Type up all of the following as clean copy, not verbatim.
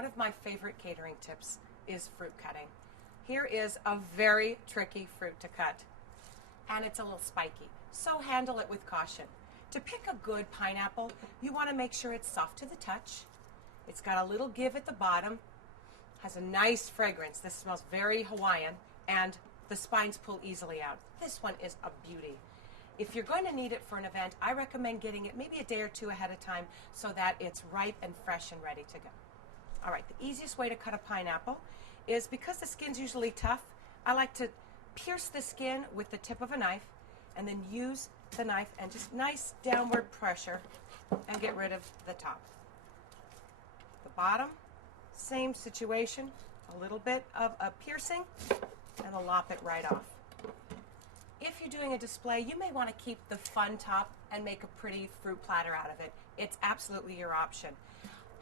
one of my favorite catering tips is fruit cutting. Here is a very tricky fruit to cut, and it's a little spiky, so handle it with caution. To pick a good pineapple, you want to make sure it's soft to the touch. It's got a little give at the bottom, has a nice fragrance. This smells very Hawaiian, and the spines pull easily out. This one is a beauty. If you're going to need it for an event, I recommend getting it maybe a day or two ahead of time so that it's ripe and fresh and ready to go. All right, the easiest way to cut a pineapple is, because the skin's usually tough, I like to pierce the skin with the tip of a knife and then use the knife and just nice downward pressure and get rid of the top. The bottom, same situation, a little bit of a piercing and I'll lop it right off. If you're doing a display, you may want to keep the fun top and make a pretty fruit platter out of it. It's absolutely your option.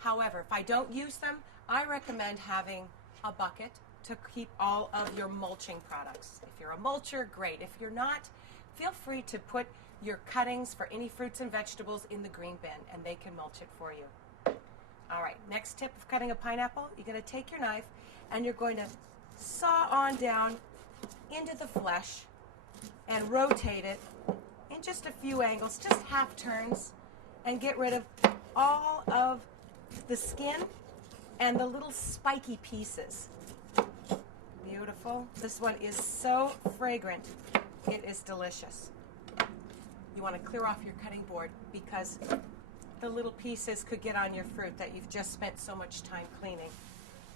However, if I don't use them, I recommend having a bucket to keep all of your mulching products. If you're a mulcher, great. If you're not, feel free to put your cuttings for any fruits and vegetables in the green bin and they can mulch it for you. All right, next tip of cutting a pineapple, you're going to take your knife and you're going to saw on down into the flesh and rotate it in just a few angles, just half turns, and get rid of all of the skin and the little spiky pieces. Beautiful. This one is so fragrant. It is delicious. You want to clear off your cutting board because the little pieces could get on your fruit that you've just spent so much time cleaning.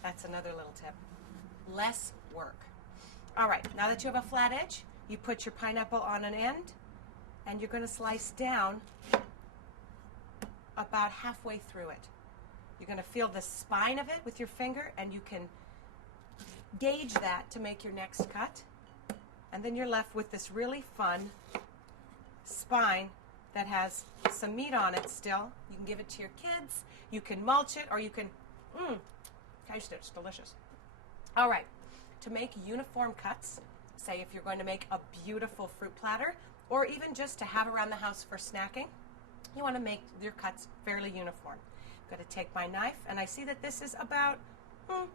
That's another little tip. Less work. All right, now that you have a flat edge, you put your pineapple on an end and you're going to slice down about halfway through it. You're going to feel the spine of it with your finger and you can gauge that to make your next cut. And then you're left with this really fun spine that has some meat on it still. You can give it to your kids, you can mulch it, or you can taste it. It's delicious. All right, to make uniform cuts, say if you're going to make a beautiful fruit platter or even just to have around the house for snacking, you want to make your cuts fairly uniform. I'm going to take my knife, and I see that this is about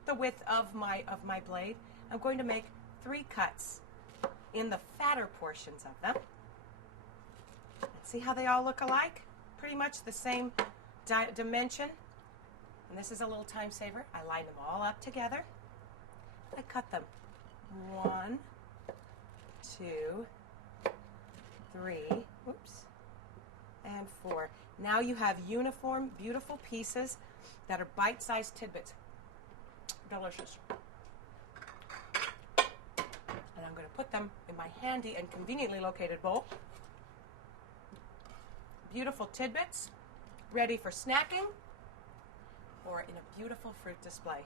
the width of my blade. I'm going to make 3 cuts in the fatter portions of them. See how they all look alike? Pretty much the same dimension. And this is a little time saver. I line them all up together. I cut them 1, 2, 3, and 4. Now you have uniform, beautiful pieces that are bite-sized tidbits. Delicious. And I'm going to put them in my handy and conveniently located bowl. Beautiful tidbits, ready for snacking or in a beautiful fruit display.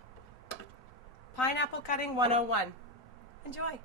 Pineapple Cutting 101. Enjoy.